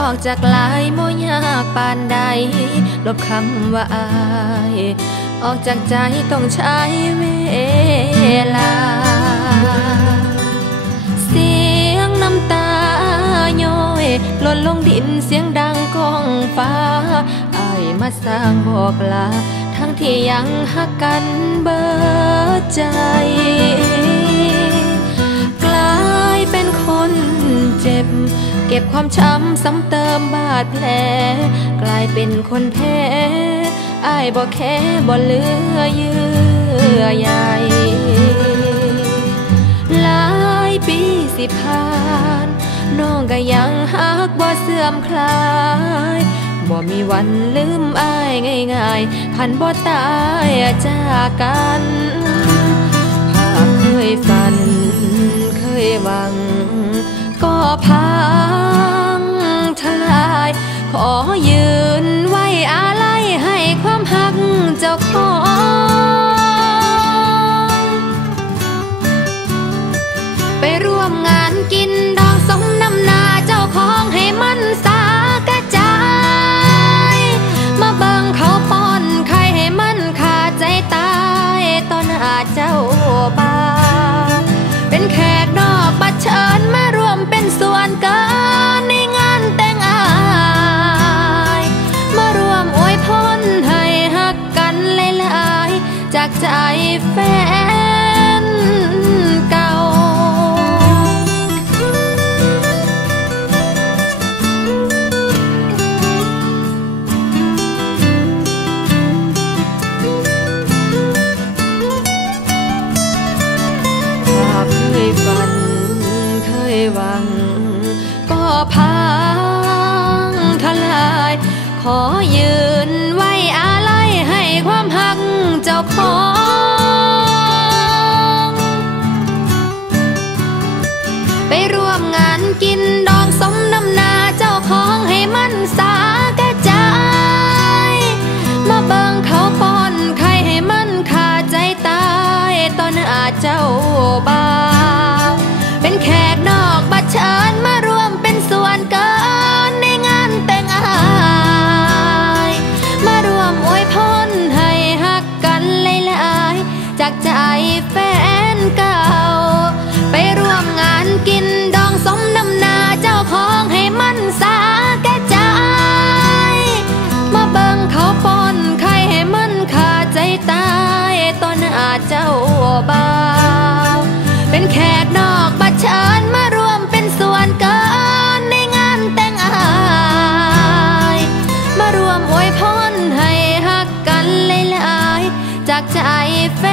ออกจากลายโมยากปานใด ลบคำว่าอาย ออกจากใจต้องใช้เวลา เสียงน้ำตาย้อยหล่นลงดินเสียงดังก้องฟ้าอายมาสร้างบอกลา ทั้งที่ยังหักกันเบิดใจ บความช้ำซ้ำเติมบาดแผล กลายเป็นคนแพ้อายบ่แค่บ่เหลือเยื่อใยหลายปีสิผ่านน้องก็ยังหักบ่เสื่อมคลายบ่มีวันลืมอายง่ายๆคันบ่ตายจากกันภาพเคยฝันเคยหวัง ไปร่วมงานกิน จากใจแฟนเก่าภาพเคยฝันเคยหวัง ก็พังทลาย ขอยืนไว้อา ความหักเจ้าของไปร่วมงานกินดองสมน้ำนาเจ้าของให้มันสาแก่ใจ มาเบิ่งเขาป้อนไข่ให้มันขาดใจตายตอนอาเจ้าบ้า จากใจแฟนเก่า ไปร่วมงานกินดองสมน้ำหนาเจ้าของให้มันสาแก่ใจ มาเบิ่งเขาป้อนไข่ให้มันขาดใจตายตอนอาเจ้าบ่าวเป็นแขกนอกบัดเชิญมารวมเป็นส่วนเกินในงานแต่งอายมารวมอวยพรให้ฮักกันหลายๆจากใจแฟ